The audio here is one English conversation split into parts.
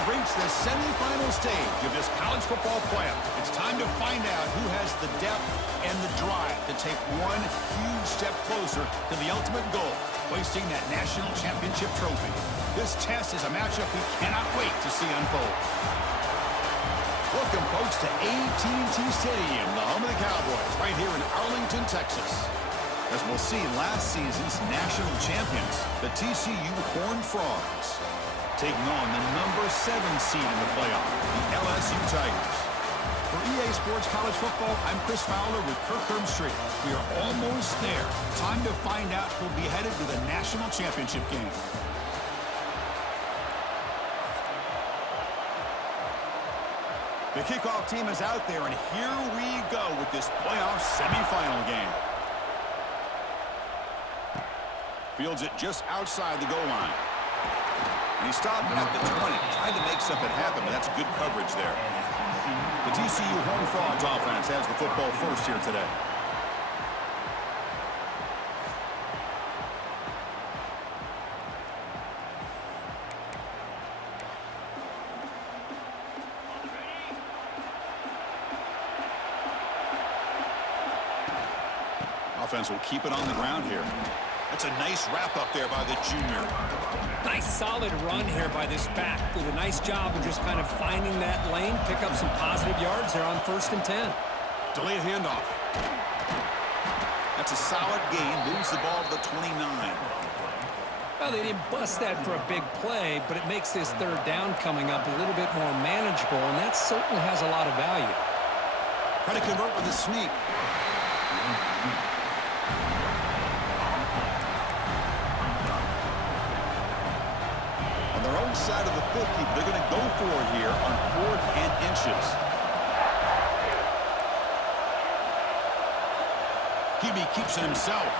have reached the semifinal stage of this college football playoff. It's time to find out who has the depth and the drive to take one huge step closer to the ultimate goal, hoisting that national championship trophy. This test is a matchup we cannot wait to see unfold. Welcome, folks, to AT&T Stadium, the home of the Cowboys, right here in Arlington, Texas. As we'll see, last season's national champions, the TCU Horned Frogs, taking on the number 7 seed in the playoff, the LSU Tigers. For EA Sports College Football, I'm Chris Fowler with Kirk Herbstreit. We are almost there. Time to find out who'll be headed to the national championship game. The kickoff team is out there, and here we go with this playoff semifinal game. Fields it just outside the goal line. And he stopped at the 20, trying to make something happen, but that's good coverage there. The TCU Horned Frogs offense has the football first here today. Offense will keep it on the ground here. That's a nice wrap up there by the junior. Nice solid run here by this back. Did a nice job of just kind of finding that lane, pick up some positive yards there on 1st and 10. Delayed handoff. That's a solid gain. Moves the ball to the 29. Well, they didn't bust that for a big play, but it makes this 3rd down coming up a little bit more manageable, and that certainly has a lot of value. Try to convert with a sneak. Side of the 50, they're going to go for it here on 4th and inches. QB keeps it himself.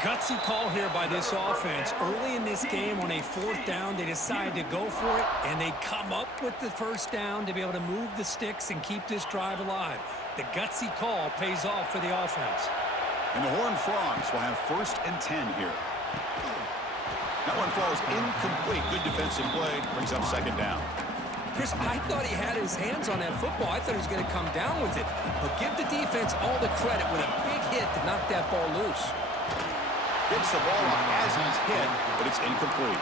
Gutsy call here by this offense. Early in this game on a 4th down, they decide to go for it, and they come up with the 1st down to be able to move the sticks and keep this drive alive. The gutsy call pays off for the offense. And the Horned Frogs will have 1st and 10 here. That one falls incomplete. Good defensive play. Brings up 2nd down. Chris, I thought he had his hands on that football. I thought he was going to come down with it. But give the defense all the credit with a big hit to knock that ball loose. Gets the ball off as he's hit, but it's incomplete.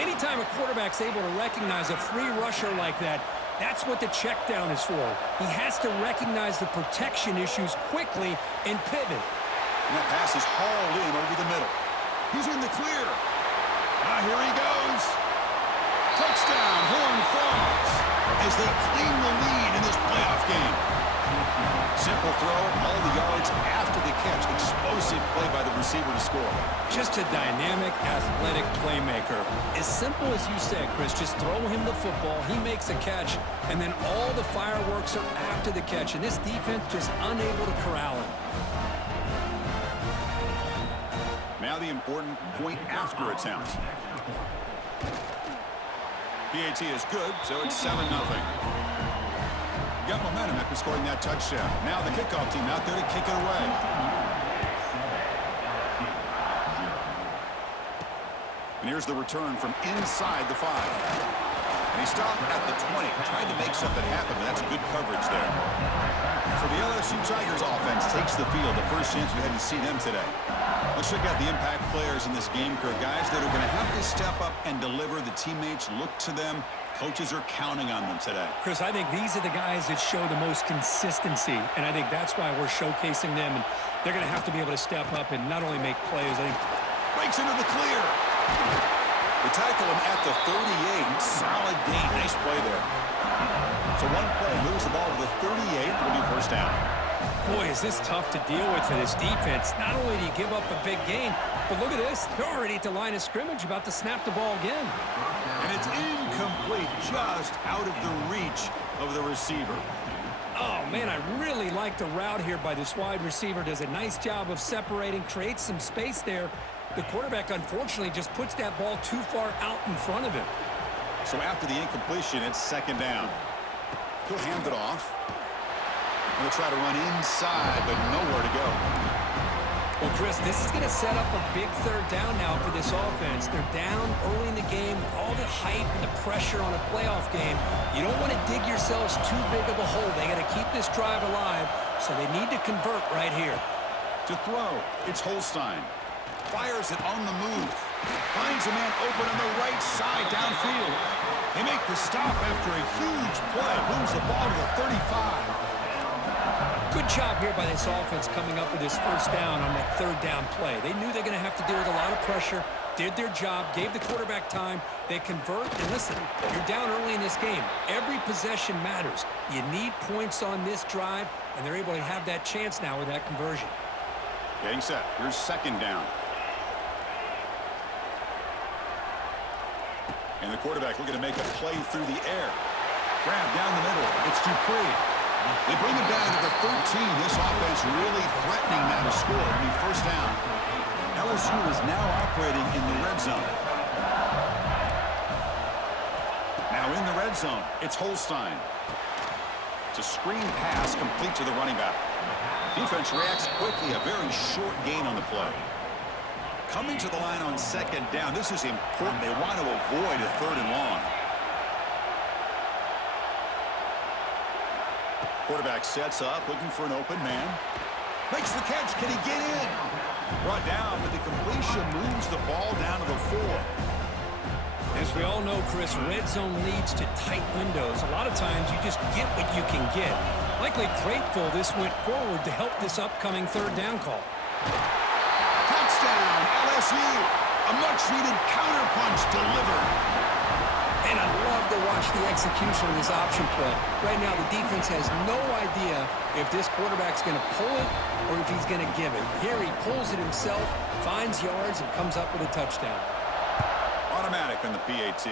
Anytime a quarterback's able to recognize a free rusher like that, that's what the check down is for. He has to recognize the protection issues quickly and pivot. And that pass is hauled in over the middle. He's in the clear. Here he goes. Touchdown, Horned Frogs, as they claim the lead in this playoff game. Simple throw, all the yards after the catch. Explosive play by the receiver to score. Just a dynamic, athletic playmaker. As simple as you said, Chris, just throw him the football, he makes a catch, and then all the fireworks are after the catch, and this defense just unable to corral him. Now the important point after attempt. PAT is good, so it's 7-0. Got momentum after scoring that touchdown. Now the kickoff team out there to kick it away. And here's the return from inside the 5. And he stopped at the 20, trying to make something happen, but that's good coverage there. So the LSU Tigers offense takes the field, the first chance we had to see them today. Let's check out the impact players in this game, Kirk. Guys that are going to have to step up and deliver. The teammates look to them. Coaches are counting on them today. Chris, I think these are the guys that show the most consistency, and I think that's why we're showcasing them. And they're going to have to be able to step up and not only make plays, I think. Breaks into the clear. They tackle him at the 38. Solid gain. Nice play there. So one play moves the ball to the 38. It'll be 1st down. Boy, is this tough to deal with for this defense. Not only do you give up a big gain, but look at this. They're already at the line of scrimmage, about to snap the ball again. And it's incomplete, just out of the reach of the receiver. Oh, man, I really like the route here by this wide receiver. Does a nice job of separating, creates some space there. The quarterback, unfortunately, just puts that ball too far out in front of him. So after the incompletion, it's 2nd down. He'll hand it off. He'll try to run inside, but nowhere to go. Well, Chris, this is going to set up a big third down now for this offense. They're down early in the game with all the hype and the pressure on a playoff game. You don't want to dig yourselves too big of a hole. They got to keep this drive alive, so they need to convert right here. To throw, it's Holstein. Fires it on the move. Finds a man open on the right side downfield. They make the stop after a huge play. Moves the ball to the 35. Good job here by this offense coming up with this first down on that third down play. They knew they're going to have to deal with a lot of pressure, did their job, gave the quarterback time. They convert, and listen, you're down early in this game. Every possession matters. You need points on this drive, and they're able to have that chance now with that conversion. Getting set. Here's second down. And the quarterback looking to make a play through the air. Grab down the middle. It's Dupree. They bring it down to the 13. This offense really threatening now to score. I mean, first down. LSU is now operating in the red zone. Now in the red zone, it's Holstein. It's a screen pass complete to the running back. Defense reacts quickly. A very short gain on the play. Coming to the line on second down. This is important. They want to avoid a third and long. Quarterback sets up, looking for an open man. Makes the catch. Can he get in? Brought down, but the completion moves the ball down to the 4. As we all know, Chris, red zone leads to tight windows. A lot of times you just get what you can get. Likely grateful this went forward to help this upcoming third down call. Touchdown, LSU. A much-needed counterpunch delivered. And I love to watch the execution of this option play. Right now, the defense has no idea if this quarterback's going to pull it or if he's going to give it. Here he pulls it himself, finds yards, and comes up with a touchdown. Automatic on the PAT.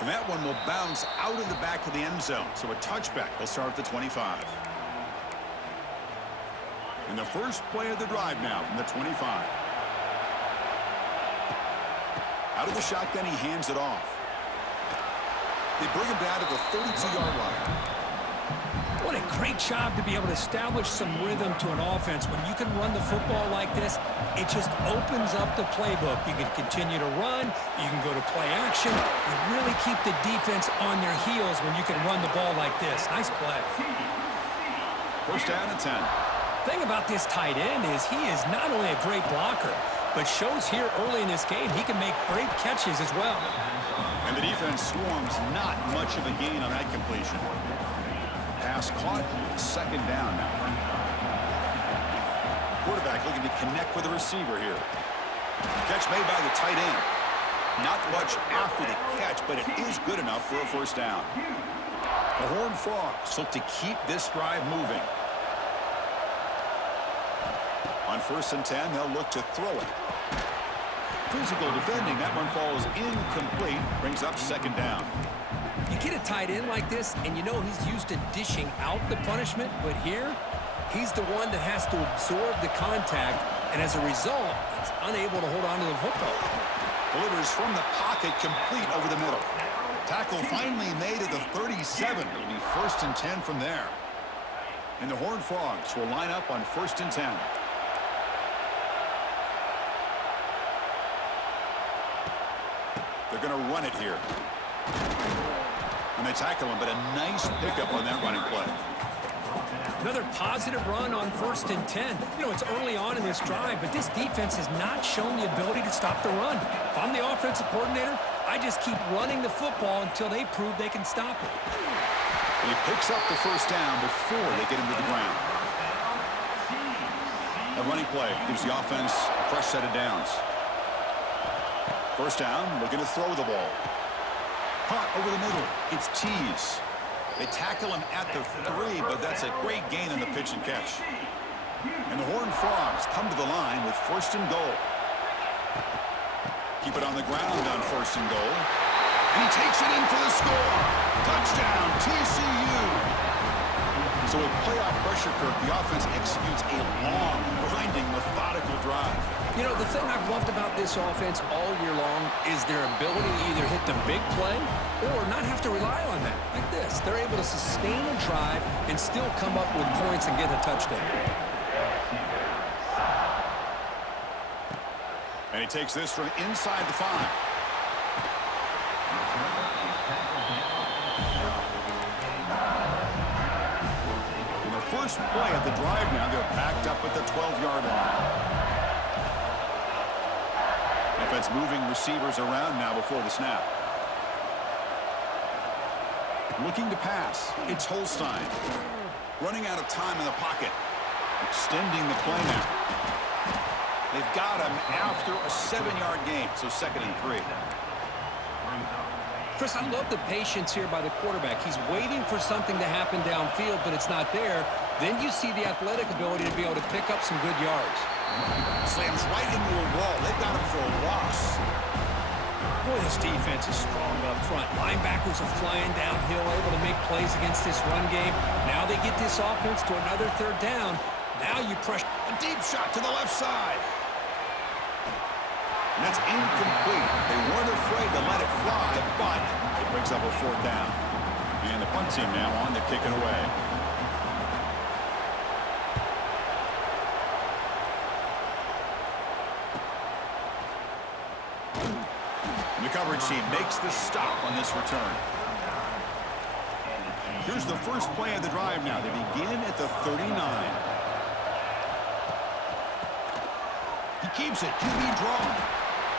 And that one will bounce out of the back of the end zone. So a touchback. They'll start at the 25. And the first play of the drive now from the 25. Out of the shotgun, he hands it off. They bring him down to the 32-yard line. What a great job to be able to establish some rhythm to an offense. When you can run the football like this, it just opens up the playbook. You can continue to run. You can go to play action. You really keep the defense on their heels when you can run the ball like this. Nice play. First down and 10. Thing about this tight end is he is not only a great blocker, but shows here early in this game he can make great catches as well. And the defense swarms not much of a gain on that completion. Pass caught, second down now. Quarterback looking to connect with the receiver here. Catch made by the tight end. Not much after the catch, but it is good enough for a first down. The Horned Frogs look to keep this drive moving. On first and 10, they'll look to throw it. Physical defending. That one falls incomplete. Brings up second down. You get a tight end like this, and you know he's used to dishing out the punishment, but here, he's the one that has to absorb the contact, and as a result, he's unable to hold on to the football. Delivers from the pocket, complete over the middle. Tackle finally made at the 37. It'll be first and 10 from there. And the Horned Frogs will line up on first and 10. They're going to run it here. And they tackle him, but a nice pickup on that running play. Another positive run on first and 10. You know, it's early on in this drive, but this defense has not shown the ability to stop the run. If I'm the offensive coordinator, I just keep running the football until they prove they can stop it. He picks up the first down before they get him to the ground. A running play gives the offense a fresh set of downs. First down, looking to throw the ball. Caught over the middle. It's Tees. They tackle him at the 3, but that's a great gain on the pitch and catch. And the Horned Frogs come to the line with first and goal. Keep it on the ground on first and goal. And he takes it in for the score. Touchdown, TCU. So with playoff pressure curve, the offense executes a long, grinding, methodical drive. You know, the thing I've loved about this offense all year long is their ability to either hit the big play or not have to rely on that. Like this, they're able to sustain a drive and still come up with points and get a touchdown. And he takes this from inside the 5. In the first play of the drive now, they're backed up at the 12-yard line. Offense moving receivers around now before the snap. Looking to pass. It's Holstein. Running out of time in the pocket. Extending the play now. They've got him after a 7-yard gain, so 2nd and 3. Chris, I love the patience here by the quarterback. He's waiting for something to happen downfield, but it's not there. Then you see the athletic ability to be able to pick up some good yards. Slams right into a wall. They've got him for a loss. Boy, this defense is strong up front. Linebackers are flying downhill, able to make plays against this run game. Now they get this offense to another 3rd down. Now you pressure. A deep shot to the left side. And that's incomplete. They weren't afraid to let it fly, but it brings up a 4th down. And the punt team now on to kick it away. And the coverage team makes the stop on this return. Here's the first play of the drive now. They begin at the 39. He keeps it. QB draw.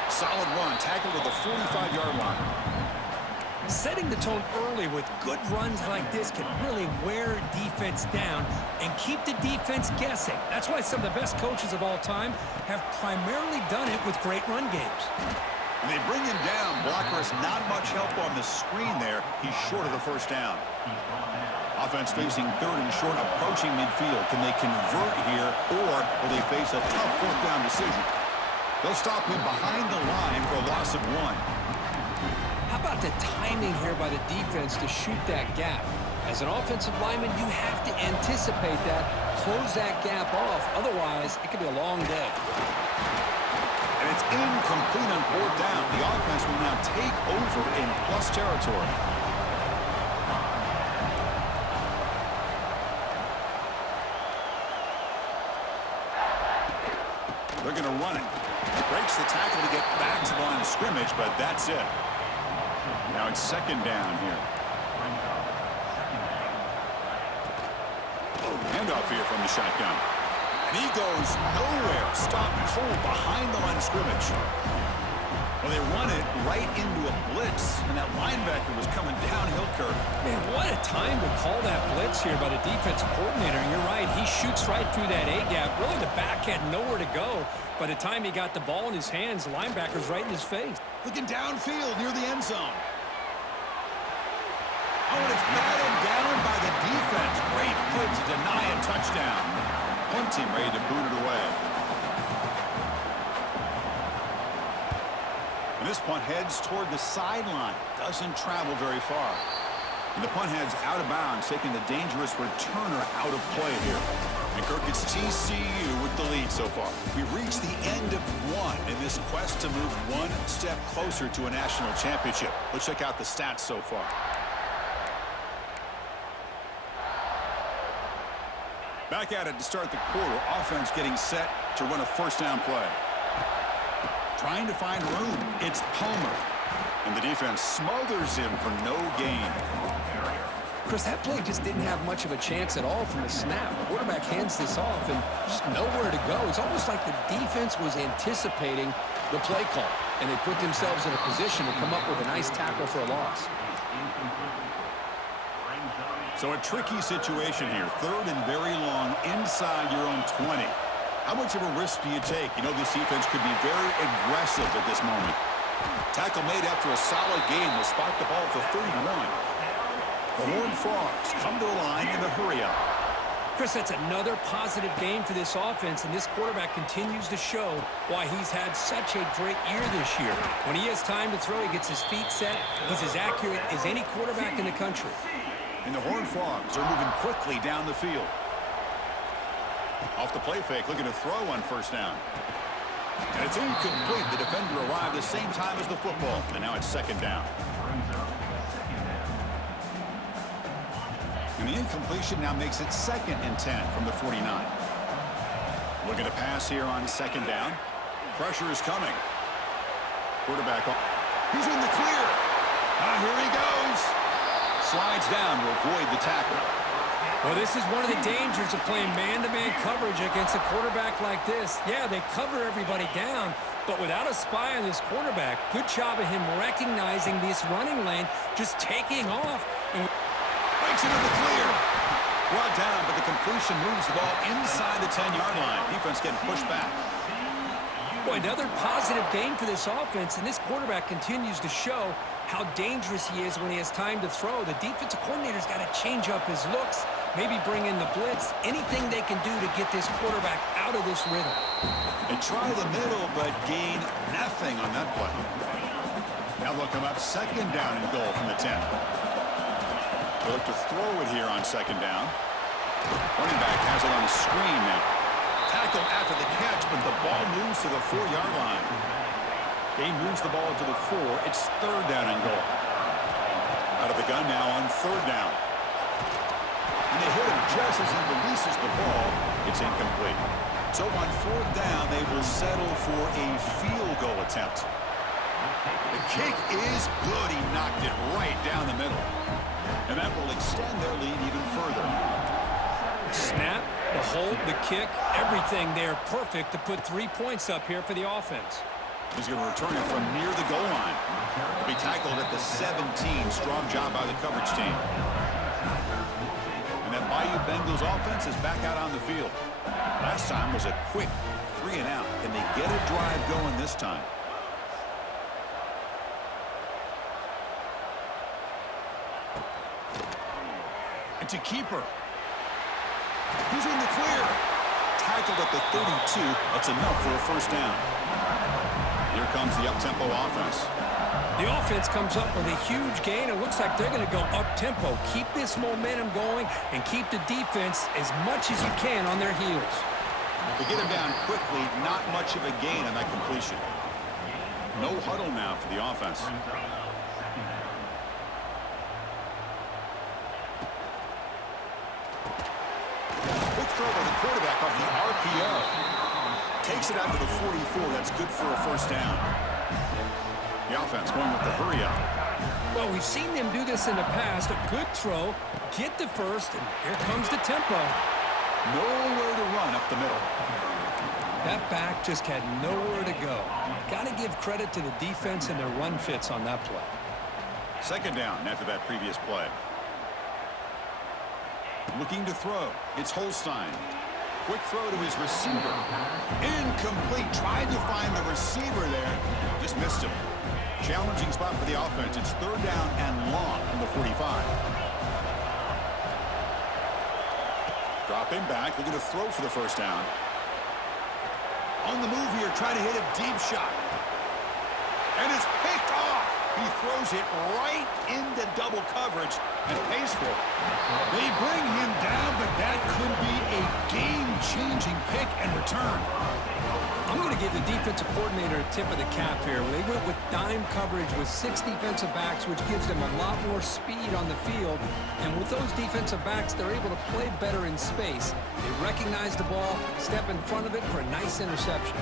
Solid run. Tackled at the 45-yard line. Setting the tone early with good runs like this can really wear defense down and keep the defense guessing. That's why some of the best coaches of all time have primarily done it with great run games. And they bring him down. Blocker has not much help on the screen there. He's short of the 1st down. Offense facing 3rd and short, approaching midfield. Can they convert here, or will they face a tough 4th down decision? They'll stop him behind the line for a loss of 1. How about the timing here by the defense to shoot that gap? As an offensive lineman, you have to anticipate that, close that gap off. Otherwise, it could be a long day. And it's incomplete on 4th down. The offense will now take over in plus territory. They're going to run it. Breaks the tackle to get back to the line of scrimmage, but that's it. Now it's 2nd down here. Handoff here from the shotgun. And he goes nowhere. Stopped cold behind the line of scrimmage. Well, they run it right into a blitz, and that linebacker was coming downhill curve. Man, what a time to call that blitz here by the defensive coordinator. And you're right, he shoots right through that A-gap. Really, the back had nowhere to go. By the time he got the ball in his hands, the linebacker's right in his face. Looking downfield near the end zone. Oh, and it's batted down by the defense. Great play to deny a touchdown. Punt team ready to boot it away. And this punt heads toward the sideline. Doesn't travel very far. And the punt heads out of bounds, taking the dangerous returner out of play here. And Kirk, it's TCU with the lead so far. We've reached the end of 1 in this quest to move 1 step closer to a national championship. Let's check out the stats so far. Back at it to start the quarter. Offense getting set to run a 1st down play. Trying to find room. It's Palmer. And the defense smothers him for no gain. Chris, that play just didn't have much of a chance at all from the snap. The quarterback hands this off and just nowhere to go. It's almost like the defense was anticipating the play call, and they put themselves in a position to come up with a nice tackle for a loss. So a tricky situation here. 3rd and very long inside your own 20. How much of a risk do you take? You know, this defense could be very aggressive at this moment. Tackle made after a solid gain. Will spot the ball at the 31. The Horned Frogs come to the line in a hurry-up. Chris, that's another positive game for this offense, and this quarterback continues to show why he's had such a great year this year. When he has time to throw, he gets his feet set. He's as accurate as any quarterback in the country. And the Horned Frogs are moving quickly down the field. Off the play fake, looking to throw on 1st down. And it's incomplete. The defender arrived the same time as the football, and now it's 2nd down. And the incompletion now makes it 2nd and 10 from the 49. Looking to pass here on 2nd down. Pressure is coming. Quarterback on. He's in the clear. Here he goes. Slides down to avoid the tackle. Well, this is one of the dangers of playing man-to-man coverage against a quarterback like this. Yeah, they cover everybody down, but without a spy on this quarterback, good job of him recognizing this running lane, just taking off. And breaks into the clear. Brought down, but the completion moves the ball inside the 10-yard line. Defense getting pushed back. Boy, another positive game for this offense, and this quarterback continues to show how dangerous he is when he has time to throw. The defensive coordinator's got to change up his looks, maybe bring in the blitz, anything they can do to get this quarterback out of this rhythm. They try the middle, but gain nothing on that play. Now they'll come up second down and goal from the 10. They'll look to throw it here on second down. Running back has it on a screen now. Tackle after the catch, but the ball moves to the 4-yard line. Game moves the ball to the 4. It's third down and goal. Out of the gun now on third down. And they hit him just as he releases the ball. It's incomplete. So on fourth down, they will settle for a field goal attempt. The kick is good. He knocked it right down the middle. And that will extend their lead even further. Snap, the hold, the kick, everything there perfect to put 3 points up here for the offense. He's going to return it from near the goal line. He'll be tackled at the 17. Strong job by the coverage team. And that Bayou Bengals offense is back out on the field. Last time was a quick 3-and-out. Can they get a drive going this time? It's a keeper. He's in the clear. Tackled at the 32. That's enough for a first down. Here comes the up-tempo offense. The offense comes up with a huge gain. It looks like they're going to go up-tempo. Keep this momentum going and keep the defense as much as you can on their heels. To get him down quickly, not much of a gain on that completion. No huddle now for the offense. Throw by the quarterback off the RPO. Takes it out to the 44. That's good for a first down. The offense going with the hurry up. Well, we've seen them do this in the past. A good throw, get the first, and here comes the tempo. Nowhere to run up the middle. That back just had nowhere to go. Got to give credit to the defense and their run fits on that play. Second down after that previous play. Looking to throw. It's Holstein. Quick throw to his receiver. Incomplete. Tried to find the receiver there. Just missed him. Challenging spot for the offense. It's third down and long from the 45. Dropping back. Looking to throw for the first down. On the move here. Trying to hit a deep shot. And it's picked off. He throws it right into double coverage and pays for it. They bring him down, but that could be a game-changing pick and return. I'm going to give the defensive coordinator a tip of the cap here. They went with dime coverage with 6 defensive backs, which gives them a lot more speed on the field. And with those defensive backs, they're able to play better in space. They recognize the ball, step in front of it for a nice interception.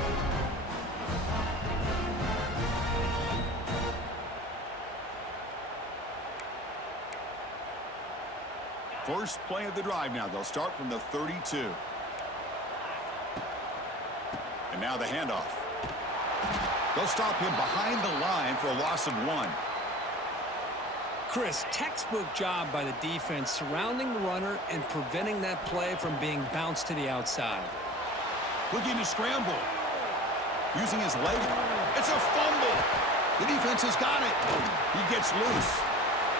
First play of the drive now. They'll start from the 32. And now the handoff. They'll stop him behind the line for a loss of 1. Chris, textbook job by the defense surrounding the runner and preventing that play from being bounced to the outside. Looking to scramble. Using his leg. It's a fumble. The defense has got it. He gets loose.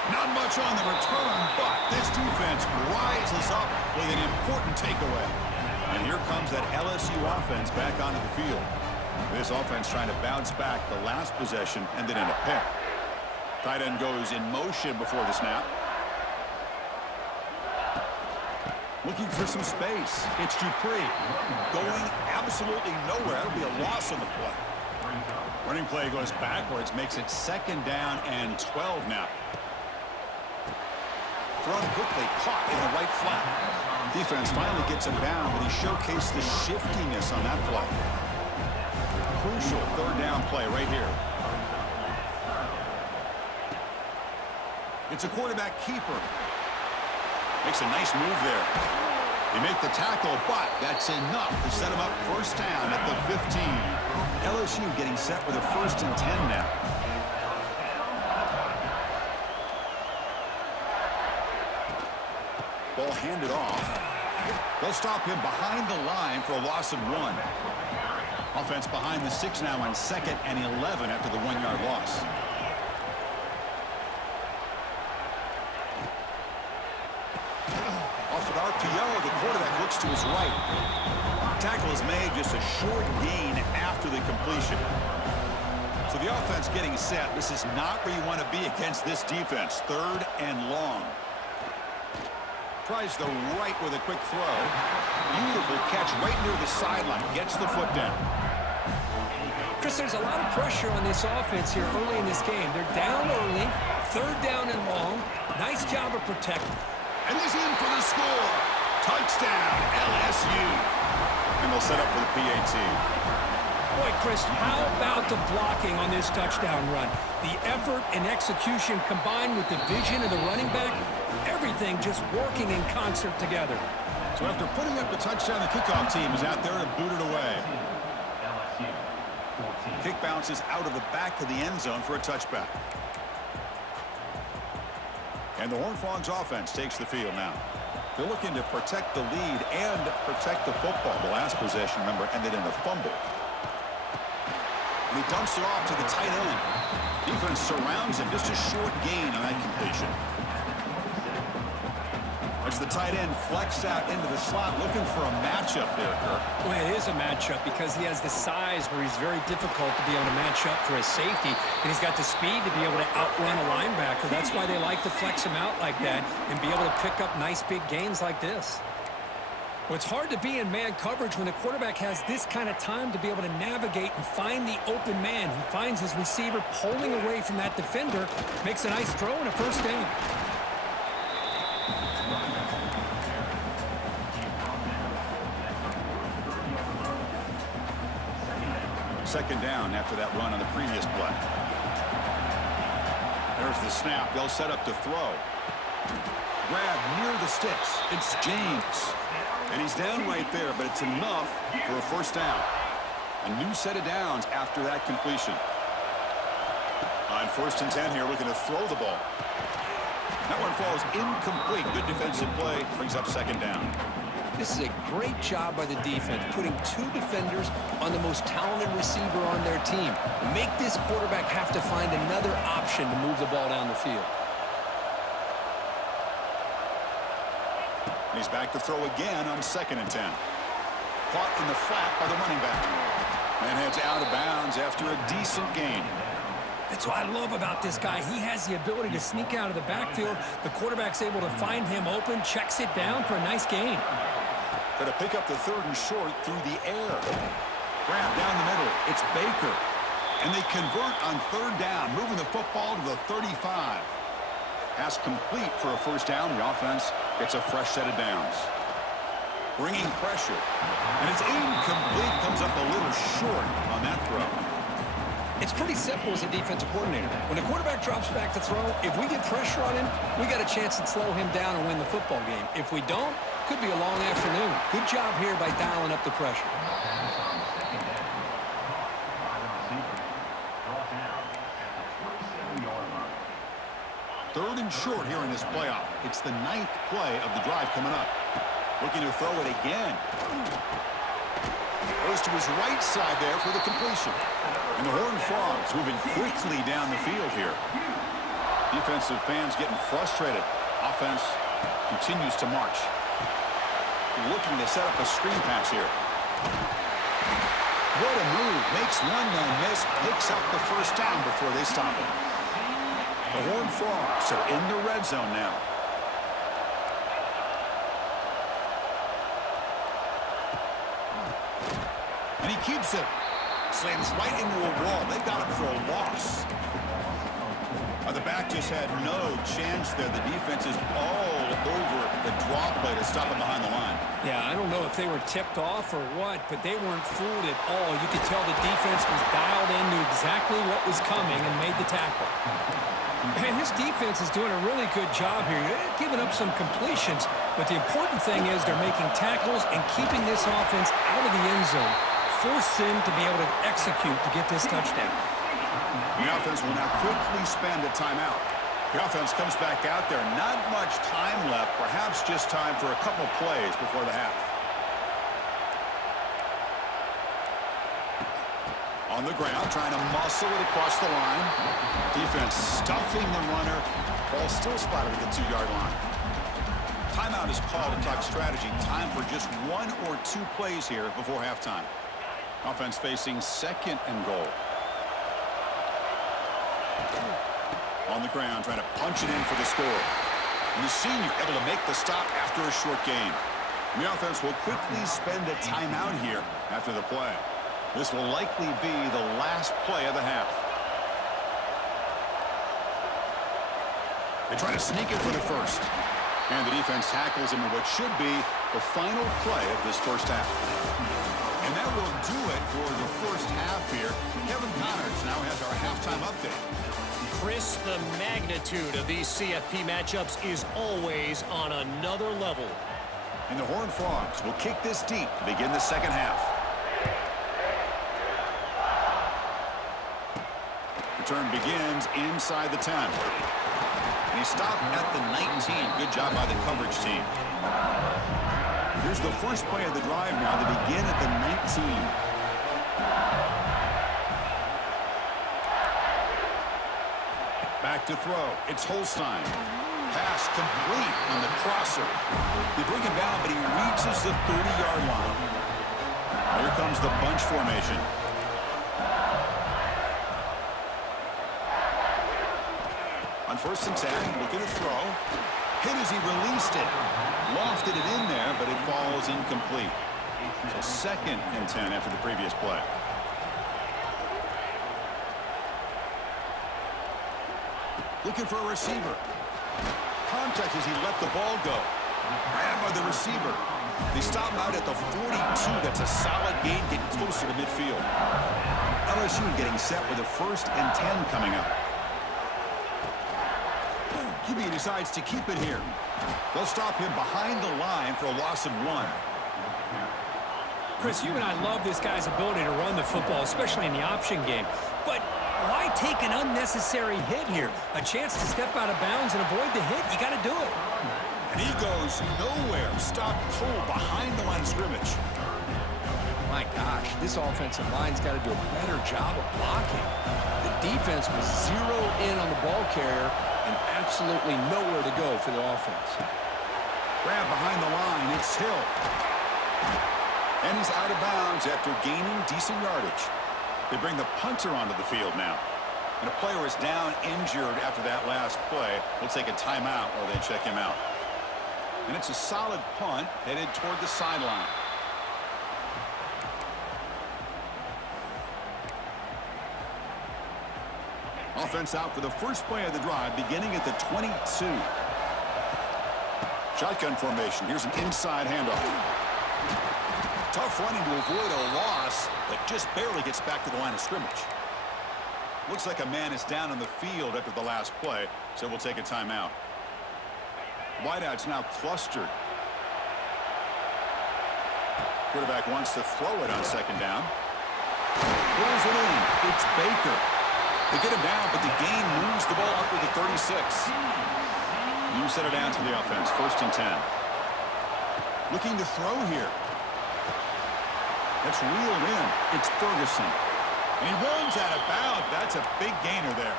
Not much on the return, but this defense rises up with an important takeaway. And here comes that LSU offense back onto the field. This offense trying to bounce back. The last possession ended in a pick. Tight end goes in motion before the snap. Looking for some space. It's Dupree. Going absolutely nowhere. That'll be a loss on the play. Running play goes backwards, makes it second down and 12 now. Thrown quickly, caught in the right flat. Defense finally gets him down, but he showcased the shiftiness on that play. crucial third down play right here. It's a quarterback keeper. Makes a nice move there. They make the tackle, but that's enough to set him up first down at the 15. LSU getting set with a 1st and 10 now. Ball handed off. They'll stop him behind the line for a loss of 1. Offense behind the 6 now on 2nd and 11 after the 1-yard loss. Off an RPO, the quarterback looks to his right. Tackle is made, just a short gain after the completion. So the offense getting set. This is not where you want to be against this defense. 3rd and long. Tries the right with a quick throw. Beautiful catch right near the sideline. Gets the foot down. Chris, there's a lot of pressure on this offense here early in this game. They're down early, 3rd down and long. Nice job of protecting. And he's in for the score. Touchdown, LSU. And they'll set up for the PAT. Boy, Chris, how about the blocking on this touchdown run? The effort and execution combined with the vision of the running back, everything just working in concert together. So after putting up the touchdown, the kickoff team is out there to boot it away. Kick bounces out of the back of the end zone for a touchback. And the Horned Frogs offense takes the field now. They're looking to protect the lead and protect the football. The last possession, remember, ended in a fumble. And he dumps it off to the tight end. Defense surrounds him. Just a short gain on that completion. As the tight end flexed out into the slot, looking for a matchup there, Kirk. Well, it is a matchup because he has the size where he's very difficult to be able to match up for his safety, and he's got the speed to be able to outrun a linebacker. That's why they like to flex him out like that and be able to pick up nice big gains like this. Well, it's hard to be in man coverage when the quarterback has this kind of time to be able to navigate and find the open man. He finds his receiver pulling away from that defender, makes a nice throw and a first down. Second down after that run on the previous play. There's the snap. They'll set up to throw. Grab near the sticks. It's James. And he's down right there, but it's enough for a first down. A new set of downs after that completion. On 1st and 10 here, looking to throw the ball. That one falls incomplete. Good defensive play. Brings up 2nd down. This is a great job by the defense, putting 2 defenders on the most talented receiver on their team. Make this quarterback have to find another option to move the ball down the field. He's back to throw again on 2nd and 10. Caught in the flat by the running back. And heads out of bounds after a decent gain. That's what I love about this guy. He has the ability to sneak out of the backfield. The quarterback's able to find him open, checks it down for a nice gain. Going to pick up the 3rd and short through the air. Grab down the middle. It's Baker. And they convert on 3rd down, moving the football to the 35. Pass complete for a first down. The offense gets a fresh set of downs. Bringing pressure. And it's incomplete. Comes up a little short on that throw. It's pretty simple as a defensive coordinator. When the quarterback drops back to throw, if we get pressure on him, we got a chance to slow him down and win the football game. If we don't, could be a long afternoon. Good job here by dialing up the pressure. Third and short here in this playoff. It's the 9th play of the drive coming up. Looking to throw it again. Goes to his right side there for the completion. And the Horned Frogs moving quickly down the field here. Defensive fans getting frustrated. Offense continues to march. Looking to set up a screen pass here. What a move. Makes one man miss. Picks up the first down before they stop it. The Horned Frogs are in the red zone now. And he keeps it. Slams right into a wall. They've got him for a loss. The back to just had no chance there. The defense is all over the draw play to stop him behind the line. Yeah, I don't know if they were tipped off or what, but they weren't fooled at all. You could tell the defense was dialed in, knew exactly what was coming, and made the tackle. And his defense is doing a really good job here. They're giving up some completions, but the important thing is they're making tackles and keeping this offense out of the end zone. Force them to be able to execute to get this touchdown. The offense will now quickly spend a timeout. The offense comes back out there. Not much time left. Perhaps just time for a couple plays before the half. On the ground, trying to muscle it across the line. Defense stuffing the runner. Ball still spotted at the 2-yard line. Timeout is called to talk strategy. Time for just 1 or 2 plays here before halftime. Offense facing second and goal. On the ground, trying to punch it in for the score. And the senior able to make the stop after a short gain. And the offense will quickly spend a timeout here after the play. This will likely be the last play of the half. They try to sneak it for the first. And the defense tackles him in what should be the final play of this first half. And that will do it for the first half here. Kevin Connors now has our halftime update. Chris, the magnitude of these CFP matchups is always on another level. And the Horned Frogs will kick this deep to begin the second half. Return begins inside the 10. And he stopped at the 19. Good job by the coverage team. Here's the first play of the drive now. They begin at the 19. Back to throw. It's Holstein. Pass complete on the crosser. They bring him down, but he reaches the 30-yard line. Here comes the bunch formation. On 1st and 10, look at the throw. Hit as he released it. Lofted it in there, but it falls incomplete. So 2nd and 10 after the previous play. Looking for a receiver. Contact as he let the ball go. Grabbed by the receiver. They stop him out at the 42. That's a solid gain, getting closer to midfield. LSU getting set with a 1st and 10 coming up. QB decides to keep it here. They'll stop him behind the line for a loss of 1. Chris, you and I love this guy's ability to run the football, especially in the option game. But why take an unnecessary hit here? A chance to step out of bounds and avoid the hit. You got to do it. And he goes nowhere. Stop cold behind the line of scrimmage. My gosh, this offensive line's got to do a better job of blocking. The defense was zero in on the ball carrier and absolutely nowhere to go for the offense. Grab behind the line. It's Hill. And he's out of bounds after gaining decent yardage. They bring the punter onto the field now. And a player is down injured after that last play. We'll take a timeout while they check him out. And it's a solid punt headed toward the sideline. Offense out for the first play of the drive, beginning at the 22. Shotgun formation. Here's an inside handoff. Tough running to avoid a loss, but just barely gets back to the line of scrimmage. Looks like a man is down on the field after the last play, so we'll take a timeout. Wideout's now clustered. Quarterback wants to throw it on 2nd down. Pulls it in. It's Baker. They get him down, but the gain moves the ball up to the 36. You set it down to the offense. 1st and 10. Looking to throw here. That's reeled in. It's Ferguson. And he runs out of bounds. That's a big gainer there.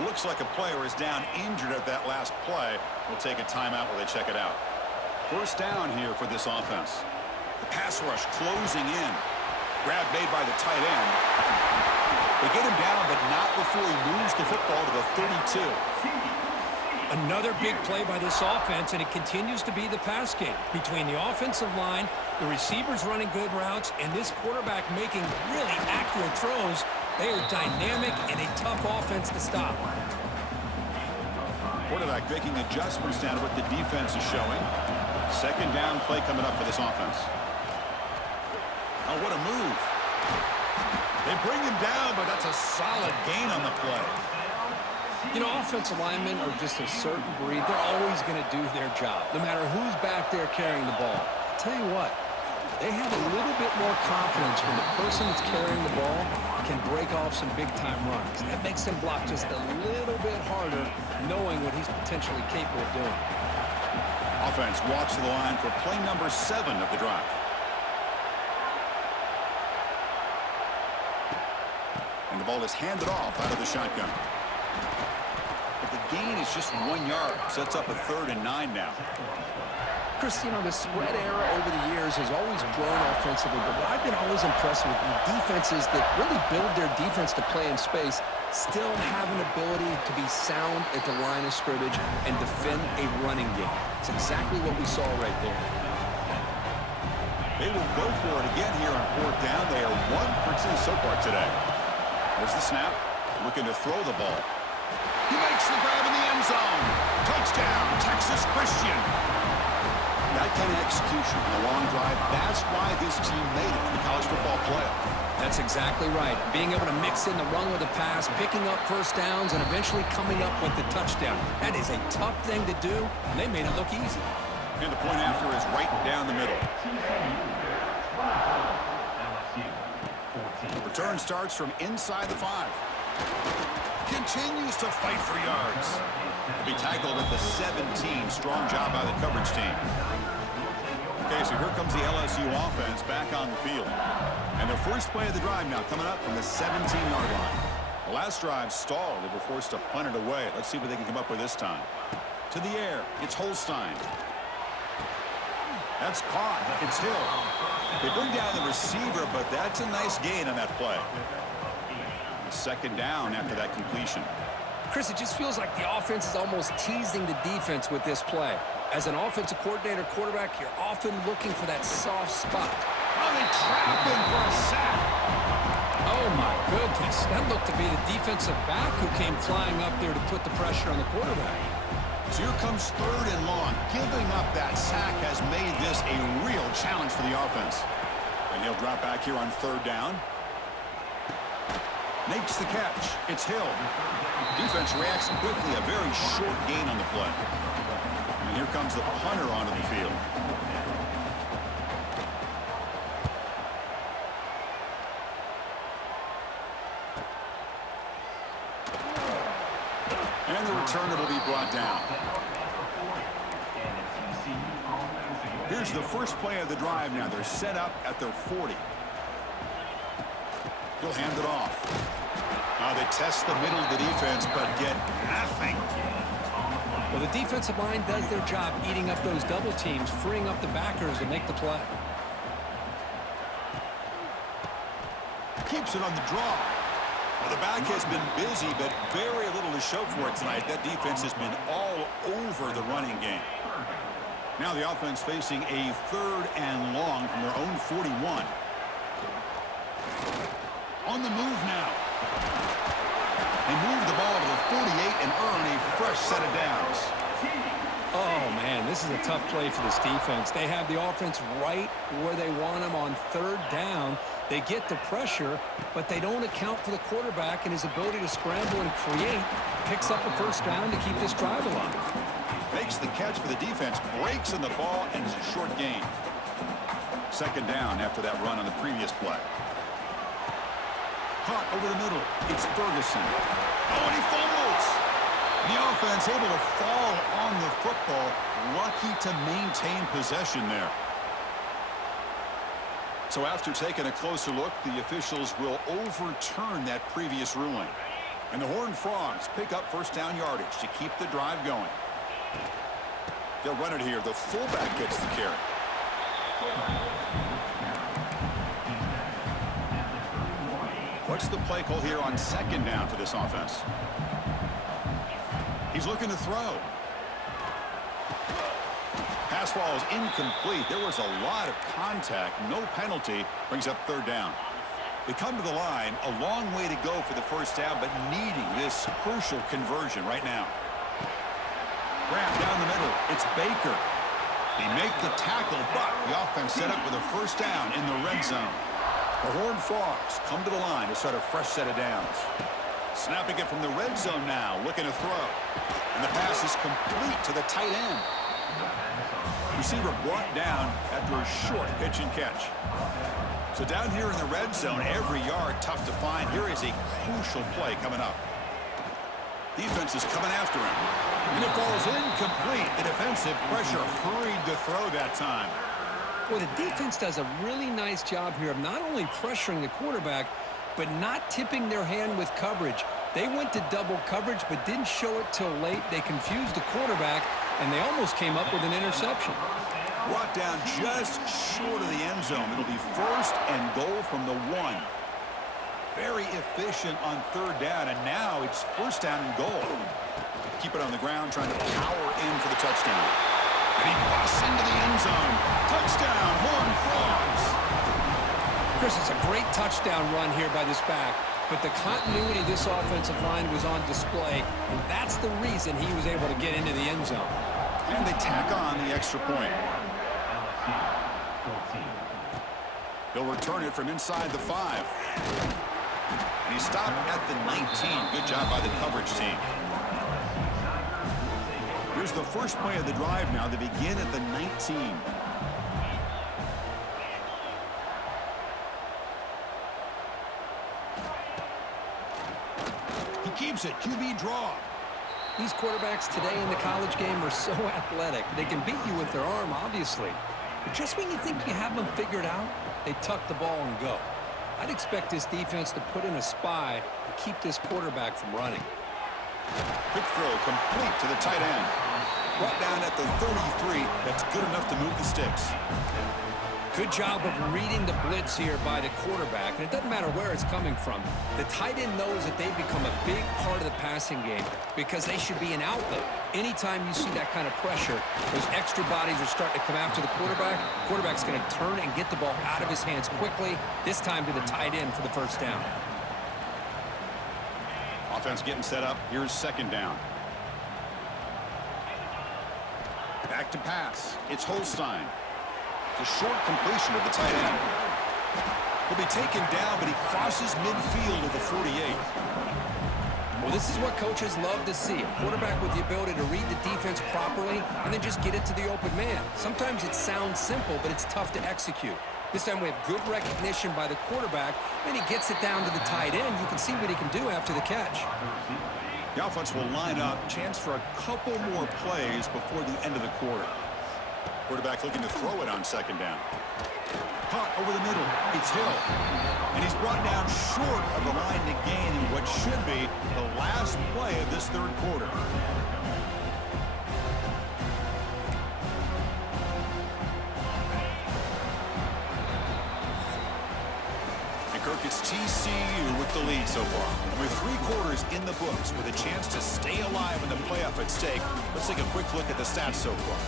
Looks like a player is down injured at that last play. We'll take a timeout while they check it out. 1st down here for this offense. The pass rush closing in. Grab made by the tight end. They get him down, but not before he moves the football to the 32. Another big play by this offense, and it continues to be the pass game. Between the offensive line, the receivers running good routes, and this quarterback making really accurate throws, they are dynamic and a tough offense to stop. Quarterback making adjustments down to what the defense is showing. Second down play coming up for this offense. Oh, what a move. They bring him down, but that's a solid gain on the play. You know, offensive linemen are just a certain breed. They're always going to do their job, no matter who's back there carrying the ball. I'll tell you what, they have a little bit more confidence when the person that's carrying the ball can break off some big-time runs. That makes them block just a little bit harder, knowing what he's potentially capable of doing. Offense walks to the line for play number 7 of the drive. And the ball is handed off out of the shotgun. But the gain is just 1 yard. Sets up a 3rd and 9 now. Chris, you know, the spread era over the years has always grown offensively, but what I've been always impressed with defenses that really build their defense to play in space still have an ability to be sound at the line of scrimmage and defend a running game. It's exactly what we saw right there. They will go for it again here on 4th down. They are 1 for 2 so far today. There's the snap. Looking to throw the ball. He makes the grab in the end zone. Touchdown, Texas Christian. That kind of execution on a long drive, that's why this team made it to the college football playoff. That's exactly right. Being able to mix in the run with the pass, picking up first downs, and eventually coming up with the touchdown. That is a tough thing to do, and they made it look easy. And the point after is right down the middle. Return starts from inside the 5. Continues to fight for yards. He'll be tackled at the 17. Strong job by the coverage team. Okay, so here comes the LSU offense back on the field. And their first play of the drive now coming up from the 17-yard line. The last drive stalled. They were forced to punt it away. Let's see what they can come up with this time. To the air. It's Holstein. That's caught. It's Hill. They bring down the receiver, but that's a nice gain on that play. Second down after that completion. Chris, it just feels like the offense is almost teasing the defense with this play. As an offensive coordinator, quarterback, you're often looking for that soft spot. Oh, they trap him for a sack. Oh, my goodness. That looked to be the defensive back who came flying up there to put the pressure on the quarterback. So here comes 3rd and long. Giving up that sack has made this a real challenge for the offense. And he'll drop back here on 3rd down. Makes the catch. It's Hill. Defense reacts quickly. A very short gain on the play. And here comes the punter onto the field. And the returner will be brought down. Here's the first play of the drive now. They're set up at their 40. He'll hand it off. Now they test the middle of the defense, but get nothing. Well, the defensive line does their job eating up those double teams, freeing up the backers to make the play. Keeps it on the draw. Well, the back has been busy, but very little to show for it tonight. That defense has been all over the running game. Now the offense facing a 3rd and long from their own 41. On the move now. They move the ball to the 48 and earn a fresh set of downs. Oh, man, this is a tough play for this defense. They have the offense right where they want them on 3rd down. They get the pressure, but they don't account for the quarterback and his ability to scramble and create. Picks up a first down to keep this drive alive. Makes the catch for the defense, breaks in the ball, and it's a short gain. Second down after that run on the previous play. Caught over the middle. It's Ferguson. Oh, and he fumbles. The offense able to fall on the football. Lucky to maintain possession there. So after taking a closer look, the officials will overturn that previous ruling. And the Horned Frogs pick up first down yardage to keep the drive going. They'll run it here. The fullback gets the carry. What's the play call here on second down for this offense? He's looking to throw. Pass ball is incomplete. There was a lot of contact. No penalty. Brings up 3rd down. They come to the line. A long way to go for the first down, but needing this crucial conversion right now. Grab down the middle. It's Baker. They make the tackle, but the offense set up with a first down in the red zone. The Horned Frogs come to the line to start a fresh set of downs. Snapping it from the red zone now, looking to throw. And the pass is complete to the tight end. Receiver brought down after a short pitch and catch. So down here in the red zone, every yard tough to find. Here is a crucial play coming up. Defense is coming after him. And it falls incomplete. The defensive pressure hurried to throw that time. Well, the defense does a really nice job here of not only pressuring the quarterback, but not tipping their hand with coverage. They went to double coverage, but didn't show it till late. They confused the quarterback, and they almost came up with an interception. Brought down just short of the end zone. It'll be first and goal from the 1. Very efficient on third down, and now it's first down and goal. Keep it on the ground, trying to power in for the touchdown. And he busts into the end zone. Touchdown, Horned Frogs. Chris, it's a great touchdown run here by this back, but the continuity of this offensive line was on display, and that's the reason he was able to get into the end zone. And they tack on the extra point. They'll return it from inside the 5. And he stopped at the 19. Good job by the coverage team. Here's the first play of the drive now. They begin at the 19. He keeps it. QB draw. These quarterbacks today in the college game are so athletic. They can beat you with their arm, obviously. But just when you think you have them figured out, they tuck the ball and go. I'd expect this defense to put in a spy to keep this quarterback from running. Quick throw complete to the tight end. Brought down at the 33. That's good enough to move the sticks. Good job of reading the blitz here by the quarterback, and it doesn't matter where it's coming from. The tight end knows that they've become a big part of the passing game because they should be an outlet. Anytime you see that kind of pressure, those extra bodies are starting to come after the quarterback. Quarterback's going to turn and get the ball out of his hands quickly, this time to the tight end for the first down. Offense getting set up. Here's second down. Back to pass. It's Holstein. The short completion of the tight end. He'll be taken down, but he crosses midfield of the 48. Well, this is what coaches love to see. A quarterback with the ability to read the defense properly and then just get it to the open man. Sometimes it sounds simple, but it's tough to execute. This time we have good recognition by the quarterback, and he gets it down to the tight end. You can see what he can do after the catch. The offense will line up. Chance for a couple more plays before the end of the quarter. Quarterback looking to throw it on second down. Caught over the middle. It's Hill. And he's brought down short of the line to gain in what should be the last play of this third quarter. And Kirk, it's TCU with the lead so far. And with 3 quarters in the books with a chance to stay alive in the playoff at stake, let's take a quick look at the stats so far.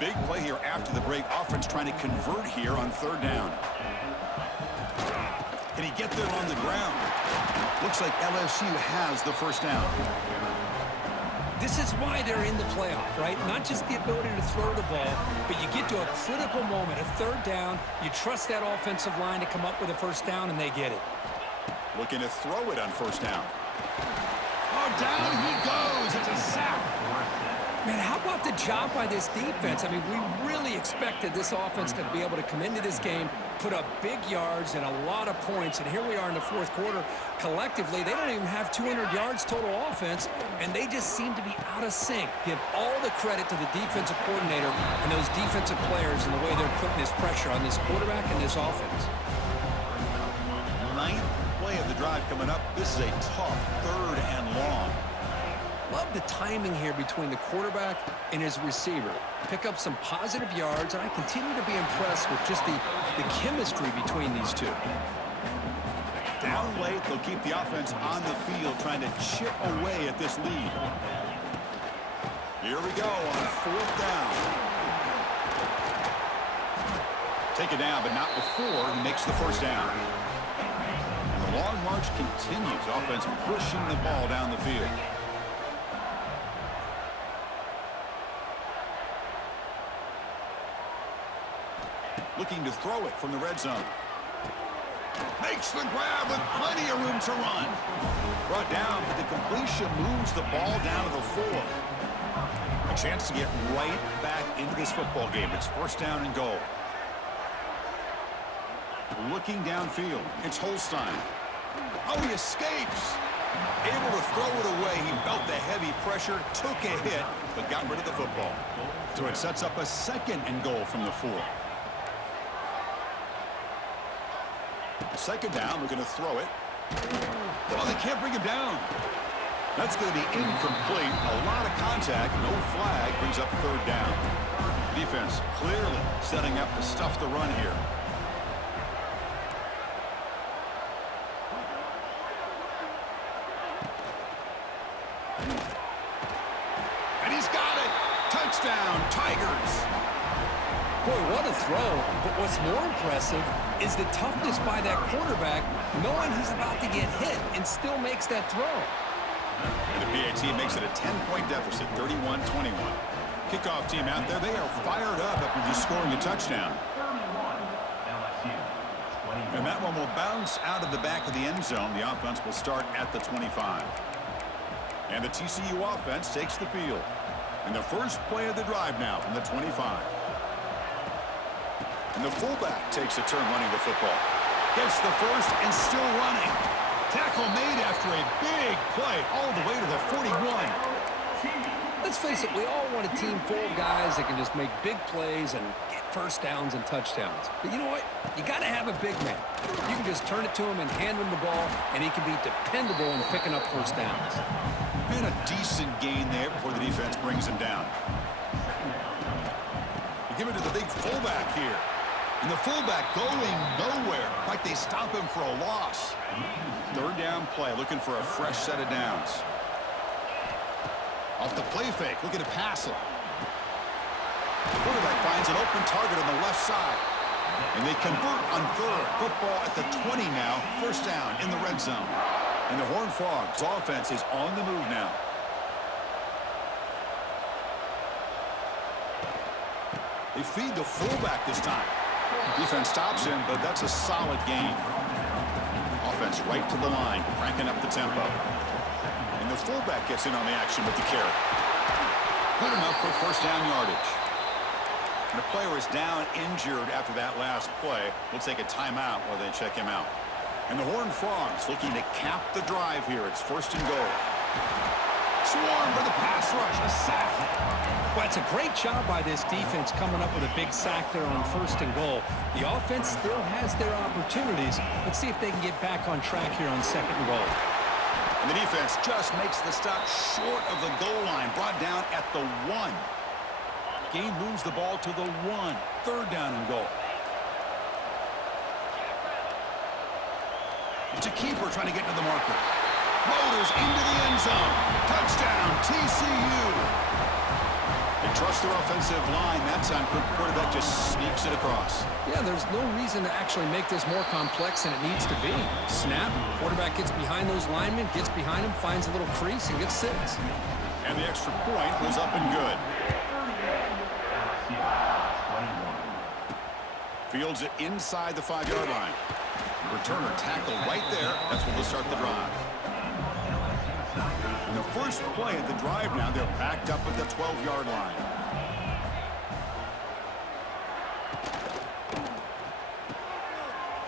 Big play here after the break. Offense trying to convert here on third down. Can he get there on the ground? Looks like LSU has the first down. This is why they're in the playoff, right? Not just the ability to throw the ball, but you get to a critical moment, a third down. You trust that offensive line to come up with a first down, and they get it. Looking to throw it on first down. Oh, down he goes. It's a sack. Man, how about the job by this defense? I mean, we really expected this offense to be able to come into this game, put up big yards and a lot of points, and here we are in the fourth quarter. Collectively, they don't even have 200 yards total offense, and they just seem to be out of sync. Give all the credit to the defensive coordinator and those defensive players and the way they're putting this pressure on this quarterback and this offense. 9th play of the drive coming up. This is a tough third and long. Love the timing here between the quarterback and his receiver. Pick up some positive yards, and I continue to be impressed with just the chemistry between these two. Down late, they'll keep the offense on the field, trying to chip away at this lead. Here we go on fourth down. Take it down, but not before he makes the first down. And the long march continues. Offense pushing the ball down the field. Looking to throw it from the red zone. Makes the grab with plenty of room to run. Brought down, but the completion moves the ball down to the 4. A chance to get right back into this football game. It's first down and goal. Looking downfield, it's Holstein. Oh, he escapes. Able to throw it away. He felt the heavy pressure, took a hit, but got rid of the football. So it sets up a second and goal from the 4. Second down, looking to throw it. Oh, they can't bring him down. That's going to be incomplete. A lot of contact, no flag, brings up third down. Defense clearly setting up to stuff the run here. And he's got it. Touchdown, Tigers. Boy, what a throw. But what's more impressive is the toughness by that quarterback, knowing he's about to get hit and still makes that throw. And the PAT makes it a 10-point deficit, 31-21. Kickoff team out there, they are fired up after just scoring a touchdown. And that one will bounce out of the back of the end zone. The offense will start at the 25. And the TCU offense takes the field. And the first play of the drive now from the 25. And the fullback takes a turn running the football. Gets the first and still running. Tackle made after a big play all the way to the 41. Let's face it, we all want a team full of guys that can just make big plays and get first downs and touchdowns. But you know what? You got to have a big man. You can just turn it to him and hand him the ball, and he can be dependable in picking up first downs. And a decent gain there before the defense brings him down. You give it to the big fullback here. And the fullback going nowhere. In fact, they stop him for a loss. Third down play, looking for a fresh set of downs. Off the play fake, looking to pass it. The quarterback finds an open target on the left side. And they convert on third. Football at the 20 now. First down in the red zone. And the Horned Frogs offense is on the move now. They feed the fullback this time. Defense stops him, but that's a solid game. Offense right to the line, cranking up the tempo. And the fullback gets in on the action with the carry. Good enough for first down yardage. And the player is down injured after that last play. We'll take a timeout while they check him out. And the Horned Frogs looking to cap the drive here. It's first and goal. Swarmed by the pass rush, a sack. Well, it's a great job by this defense coming up with a big sack there on first and goal. The offense still has their opportunities. Let's see if they can get back on track here on second and goal. And the defense just makes the stop short of the goal line, brought down at the 1. Game moves the ball to the 1. Third down and goal. It's a keeper trying to get to the marker. Motors into the end zone. Touchdown, TCU. They trust their offensive line. That time, quarterback just sneaks it across. Yeah, there's no reason to actually make this more complex than it needs to be. Snap, quarterback gets behind those linemen, gets behind him, finds a little crease, and gets 6. And the extra point was up and good. Fields it inside the 5-yard line. Returner tackle right there. That's where they'll start the drive. And the first play of the drive now, they're backed up at the 12-yard line.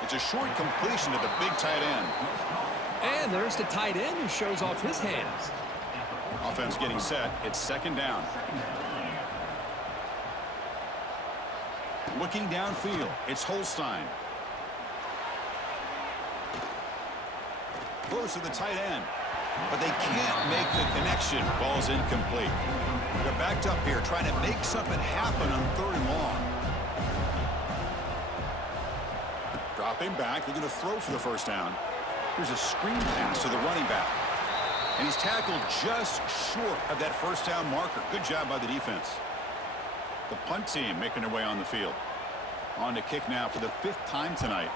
It's a short completion to the big tight end. And there's the tight end who shows off his hands. Offense getting set. It's second down. Looking downfield, it's Holstein. Close to the tight end, but they can't make the connection. Ball's incomplete. They're backed up here, trying to make something happen on third and long. Dropping back, looking to throw for the first down. Here's a screen pass to the running back. And he's tackled just short of that first down marker. Good job by the defense. The punt team making their way on the field. On to kick now for the 5th time tonight.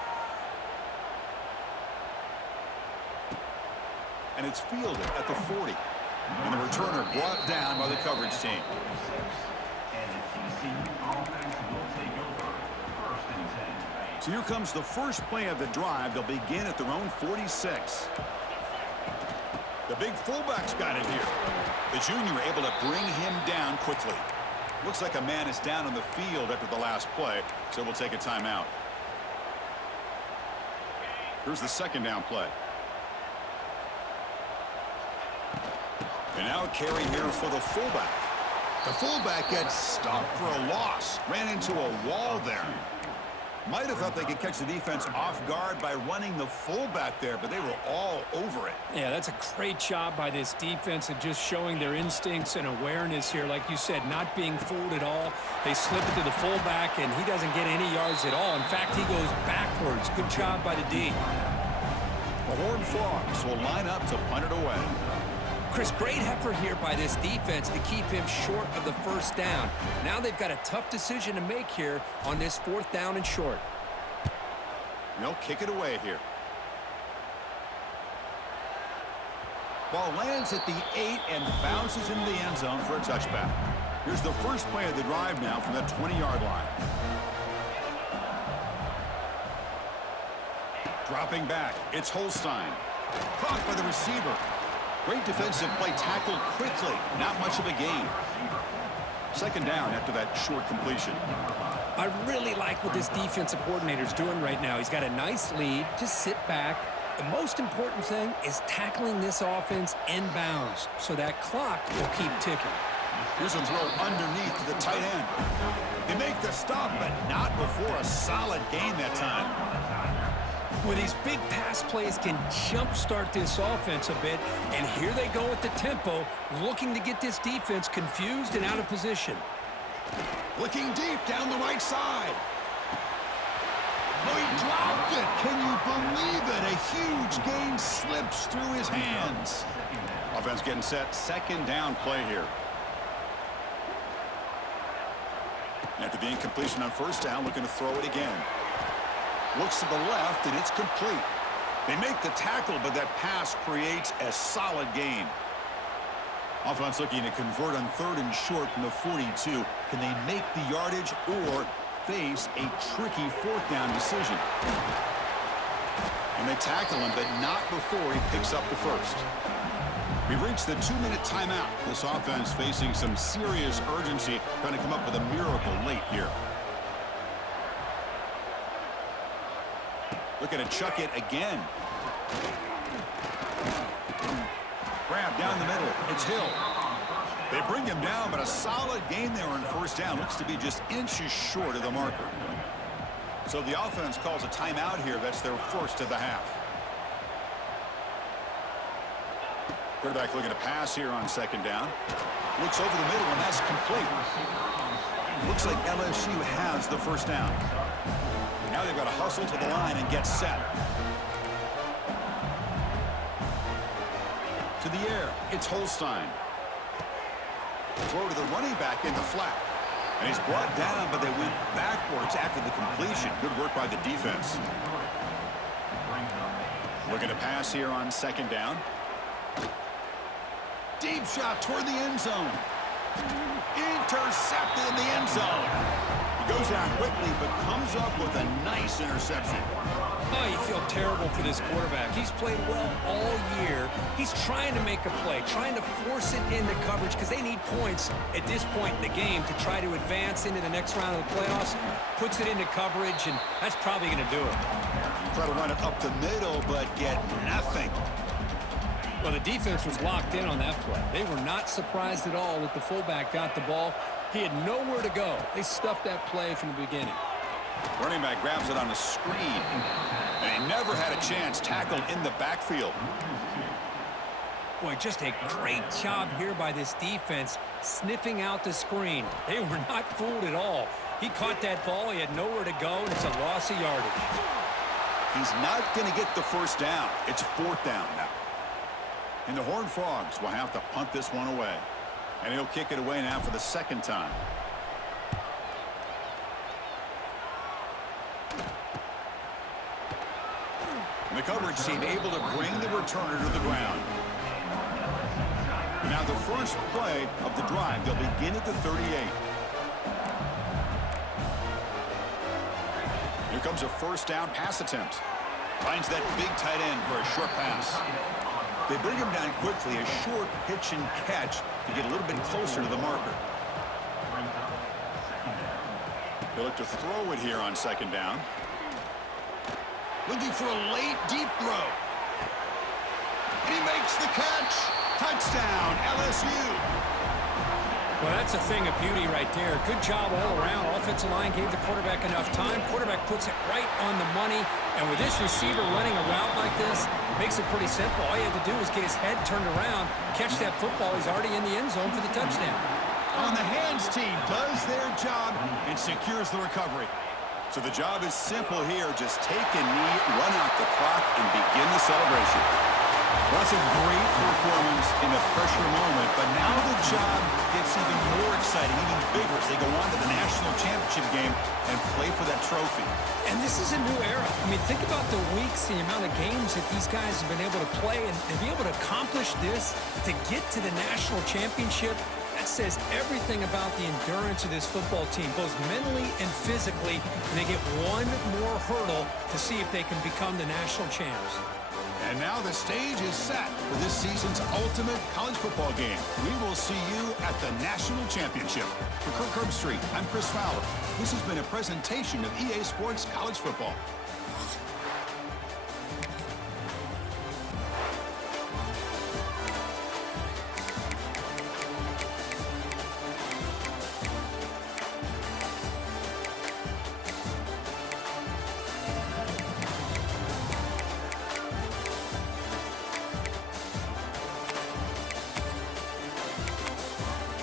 And it's fielded at the 40. And the returner brought down by the coverage team. So here comes the first play of the drive. They'll begin at their own 46. The big fullback's got it here. The junior able to bring him down quickly. Looks like a man is down on the field after the last play, so we'll take a timeout. Here's the second down play. And now a carry here for the fullback. The fullback gets stopped for a loss. Ran into a wall there. Might have thought they could catch the defense off guard by running the fullback there, but they were all over it. Yeah, that's a great job by this defense of just showing their instincts and awareness here. Like you said, not being fooled at all. They slip it to the fullback, and he doesn't get any yards at all. In fact, he goes backwards. Good job by the D. The Horned Frogs will line up to punt it away. Chris, great effort here by this defense to keep him short of the first down. Now they've got a tough decision to make here on this 4th down and short. They'll kick it away here. Ball lands at the 8 and bounces into the end zone for a touchback. Here's the first play of the drive now from the 20-yard line. Dropping back, it's Holstein. Caught by the receiver. Great defensive play, tackled quickly. Not much of a gain. Second down after that short completion. I really like what this defensive coordinator's doing right now. He's got a nice lead. Just sit back. The most important thing is tackling this offense inbounds so that clock will keep ticking. Here's a throw underneath to the tight end. They make the stop, but not before a solid gain that time. Well, these big pass plays can jumpstart this offense a bit, and here they go at the tempo, looking to get this defense confused and out of position. Looking deep down the right side. Oh, he dropped it. Can you believe it? A huge gain slips through his hands. Offense getting set. Second down play here. After the incompletion on first down, looking to throw it again. Looks to the left, and it's complete. They make the tackle, but that pass creates a solid gain. Offense looking to convert on 3rd and short from the 42. Can they make the yardage or face a tricky 4th down decision? And they tackle him, but not before he picks up the first. We've reached the 2-minute timeout. This offense facing some serious urgency, trying to come up with a miracle late here. Looking to chuck it again. Grab down the middle. It's Hill. They bring him down, but a solid gain there on first down. Looks to be just inches short of the marker. So the offense calls a timeout here. That's their first of the half. Quarterback looking to pass here on second down. Looks over the middle, and that's complete. Looks like LSU has the first down. Now they've got to hustle to the line and get set. To the air, it's Holstein. Throw to the running back in the flat. And he's brought down, but they went backwards after the completion. Good work by the defense. Looking to pass here on second down. Deep shot toward the end zone. Intercepted in the end zone. He goes down quickly, but comes up with a nice interception. Oh, you feel terrible for this quarterback. He's played well all year. He's trying to make a play, trying to force it into coverage because they need points at this point in the game to try to advance into the next round of the playoffs. Puts it into coverage, and that's probably going to do it. Try to run it up the middle, but get nothing. Well, the defense was locked in on that play. They were not surprised at all that the fullback got the ball. He had nowhere to go. They stuffed that play from the beginning. Running back grabs it on the screen. And he never had a chance. Tackled in the backfield. Boy, just a great job here by this defense, sniffing out the screen. They were not fooled at all. He caught that ball. He had nowhere to go, and it's a loss of yardage. He's not going to get the first down. It's fourth down now. And the Horned Frogs will have to punt this one away. And he'll kick it away now for the second time. The coverage team able to bring the returner to the ground. Now the first play of the drive, they'll begin at the 38. Here comes a first down pass attempt. Finds that big tight end for a short pass. They bring him down quickly, a short pitch and catch to get a little bit closer to the marker. They look to throw it here on second down. Looking for a late, deep throw. And he makes the catch. Touchdown, LSU. Well, that's a thing of beauty right there. Good job all around. Offensive line gave the quarterback enough time. Quarterback puts it right on the money. And with this receiver running a route like this, makes it pretty simple. All you have to do is get his head turned around, catch that football. He's already in the end zone for the touchdown. On the hands team does their job and secures the recovery. So the job is simple here. Just take a knee, run out the clock, and begin the celebration. Well, that's a great performance in a pressure moment, but now the job gets even more exciting, even bigger as they go on to the national championship game and play for that trophy. And this is a new era. I mean, think about the weeks, the amount of games that these guys have been able to play and be able to accomplish this, to get to the national championship. That says everything about the endurance of this football team, both mentally and physically. And they get one more hurdle to see if they can become the national champs. And now the stage is set for this season's ultimate college football game. We will see you at the national championship. For Kirk Herbstreit, I'm Chris Fowler. This has been a presentation of EA Sports College Football.